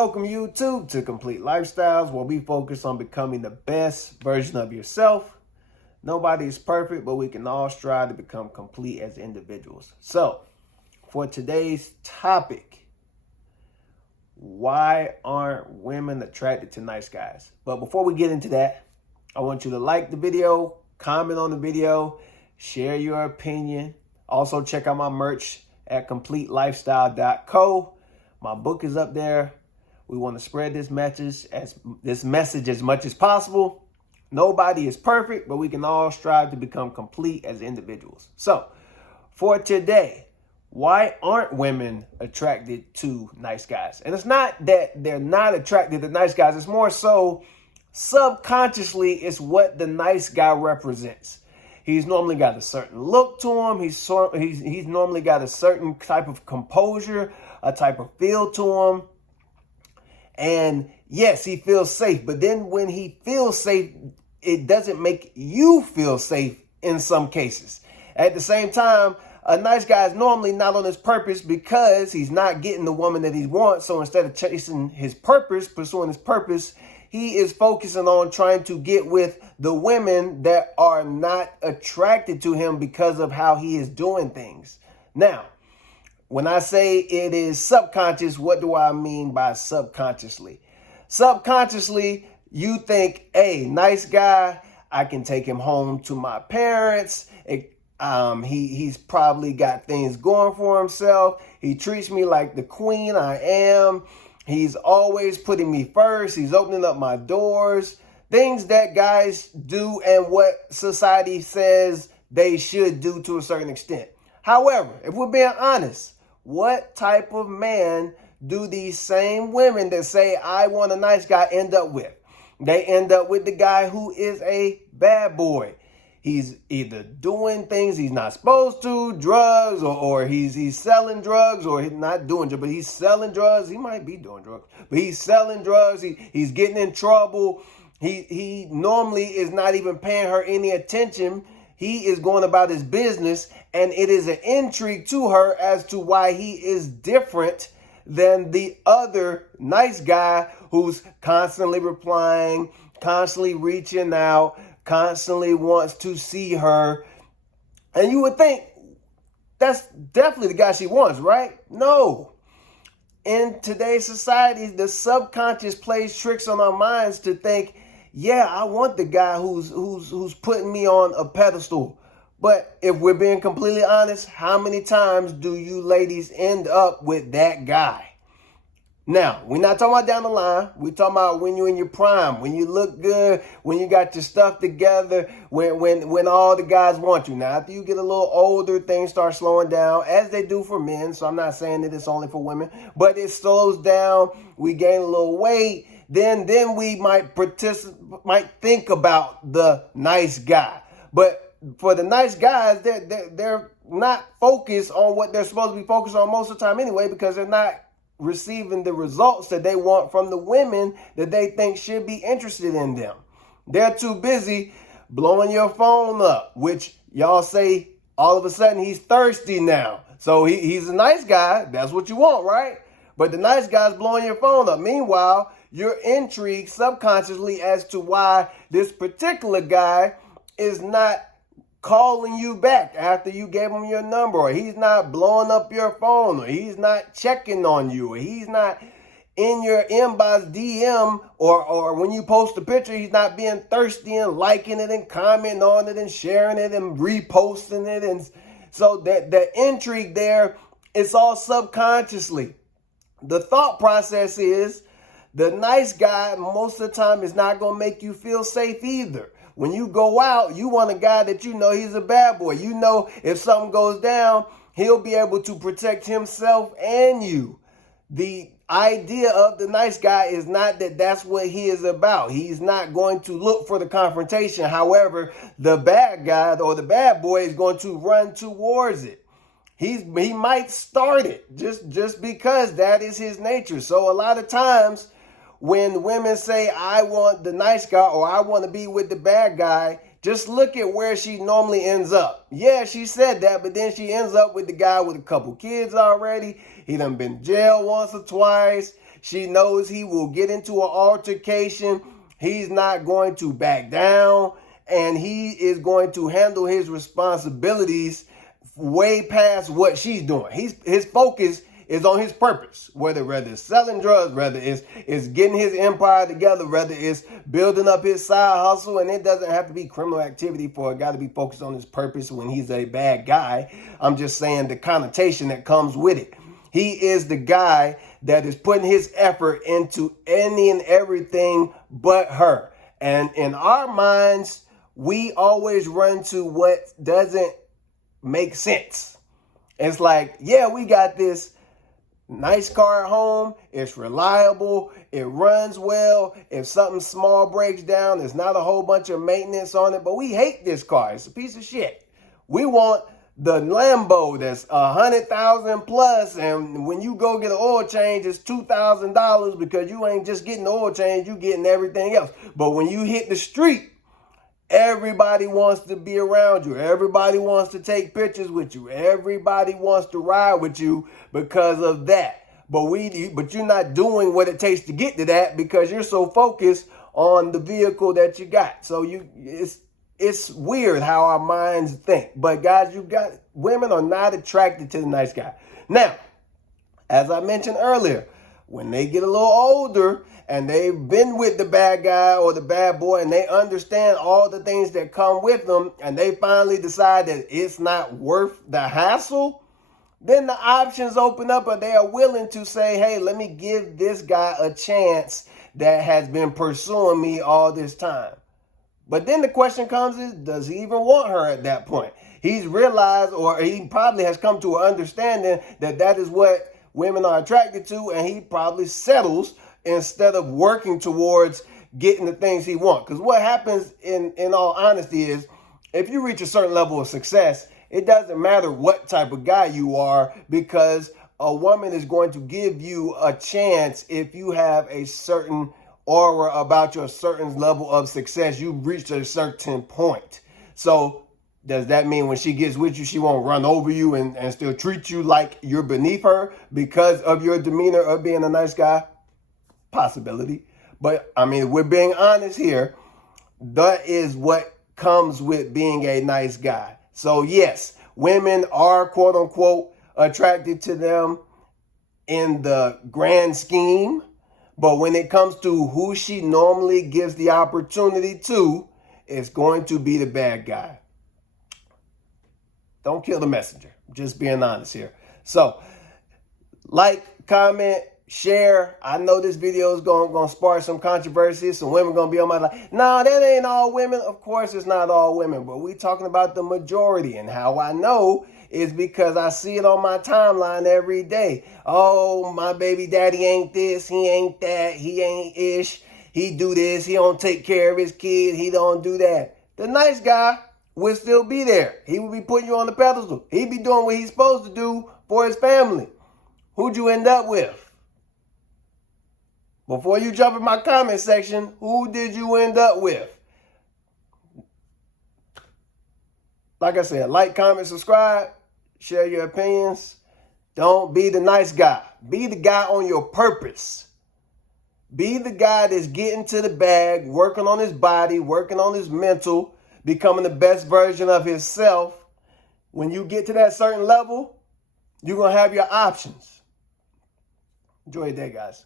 Welcome YouTube to Complete Lifestyles, where we focus on becoming the best version of yourself. Nobody is perfect, but we can all strive to become complete as individuals. So, for today's topic, why aren't women attracted to nice guys? But before we get into that, I want you to like the video, comment on the video, share your opinion. Also, check out my merch at CompleteLifestyle.co. My book is up there. We want to spread this message as much as possible. Nobody is perfect, but we can all strive to become complete as individuals. So, for today, why aren't women attracted to nice guys? And it's not that they're not attracted to nice guys. It's more so subconsciously it's what the nice guy represents. He's normally got a certain look to him. He's normally got a certain type of composure, a type of feel to him. And yes, he feels safe. But then when he feels safe, it doesn't make you feel safe in some cases. At the same time, a nice guy is normally not on his purpose because he's not getting the woman that he wants. So instead of chasing his purpose, pursuing his purpose, he is focusing on trying to get with the women that are not attracted to him because of how he is doing things. Now, when I say it is subconscious, what do I mean by subconsciously? Subconsciously, you think, hey, nice guy, I can take him home to my parents. He's probably got things going for himself. He treats me like the queen I am. He's always putting me first. He's opening up my doors. Things that guys do and what society says they should do to a certain extent. However, if we're being honest, what type of man do these same women that say, I want a nice guy, end up with? They end up with the guy who is a bad boy. He's either doing things he's not supposed to, drugs, or he's selling drugs, or he's not doing drugs, but he's selling drugs. He might be doing drugs, but he's selling drugs. He's getting in trouble. He normally is not even paying her any attention. He is going about his business, and it is an intrigue to her as to why he is different than the other nice guy who's constantly replying, constantly reaching out, constantly wants to see her. And you would think that's definitely the guy she wants, right? No. In today's society, the subconscious plays tricks on our minds to think, yeah, I want the guy who's putting me on a pedestal. But if we're being completely honest, how many times do you ladies end up with that guy? Now, we're not talking about down the line. We're talking about when you're in your prime, when you look good, when you got your stuff together, when all the guys want you. Now, after you get a little older, things start slowing down, as they do for men. So I'm not saying that it's only for women, but it slows down. We gain a little weight. Then we might think about the nice guy. But for the nice guys, they're not focused on what they're supposed to be focused on most of the time anyway, because they're not receiving the results that they want from the women that they think should be interested in them. They're too busy blowing your phone up, which y'all say all of a sudden he's thirsty now. So he's a nice guy. That's what you want, right? But the nice guy's blowing your phone up. Meanwhile, you're intrigued subconsciously as to why this particular guy is not calling you back after you gave him your number, or he's not blowing up your phone, or he's not checking on you, or he's not in your inbox DM, or when you post a picture, he's not being thirsty and liking it and commenting on it and sharing it and reposting it. And so that the intrigue there, it's all subconsciously. The thought process is the nice guy most of the time is not going to make you feel safe either. When you go out, you want a guy that you know he's a bad boy. You know if something goes down, he'll be able to protect himself and you. The idea of the nice guy is not that that's what he is about. He's not going to look for the confrontation. However, the bad guy or the bad boy is going to run towards it. He might start it just because that is his nature. So a lot of times, when women say, I want the nice guy or I want to be with the bad guy, just look at where she normally ends up. Yeah, she said that, but then she ends up with the guy with a couple kids already. He done been in jail once or twice. She knows he will get into an altercation. He's not going to back down, and he is going to handle his responsibilities way past what she's doing. His focus is on his purpose, whether it's selling drugs, whether it's getting his empire together, whether it's building up his side hustle. And it doesn't have to be criminal activity for a guy to be focused on his purpose when he's a bad guy. I'm just saying the connotation that comes with it. He is the guy that is putting his effort into any and everything but her. And in our minds, we always run to what doesn't make sense. It's like, yeah, we got this nice car at home. It's reliable. It runs well. If something small breaks down, there's not a whole bunch of maintenance on it. But we hate this car. It's a piece of shit. We want the Lambo that's $100,000 plus, and when you go get an oil change, it's $2,000 because you ain't just getting the oil change, you getting everything else. But when you hit the street, everybody wants to be around you. Everybody wants to take pictures with you. Everybody wants to ride with you because of that. But you're not doing what it takes to get to that because you're so focused on the vehicle that you got. So it's weird how our minds think. But guys, women are not attracted to the nice guy. Now, as I mentioned earlier, when they get a little older and they've been with the bad guy or the bad boy and they understand all the things that come with them and they finally decide that it's not worth the hassle, then the options open up and they are willing to say, hey, let me give this guy a chance that has been pursuing me all this time. But then the question comes is, does he even want her at that point? He's realized, or he probably has come to an understanding that is what women are attracted to, and he probably settles instead of working towards getting the things he wants. Because what happens in all honesty is, if you reach a certain level of success, it doesn't matter what type of guy you are, because a woman is going to give you a chance if you have a certain aura about your certain level of success. You've reached a certain point. So does that mean when she gets with you, she won't run over you and still treat you like you're beneath her because of your demeanor of being a nice guy? Possibility. But I mean, we're being honest here. That is what comes with being a nice guy. So yes, women are quote unquote attracted to them in the grand scheme. But when it comes to who she normally gives the opportunity to, it's going to be the bad guy. Don't kill the messenger. Just being honest here. So, like, comment, share. I know this video is going to spark some controversy. Some women going to be on my life. No, that ain't all women. Of course, it's not all women. But we talking about the majority. And how I know is because I see it on my timeline every day. Oh, my baby daddy ain't this. He ain't that. He ain't ish. He do this. He don't take care of his kid. He don't do that. The nice guy will still be there. He will be putting you on the pedestal. He be doing what he's supposed to do for his family. Who'd you end up with? Before you jump in my comment section, who did you end up with? Like I said, like, comment, subscribe, share your opinions. Don't be the nice guy. Be the guy on your purpose. Be the guy that's getting to the bag, working on his body, working on his mental, becoming the best version of himself. When you get to that certain level, you're going to have your options. Enjoy your day, guys.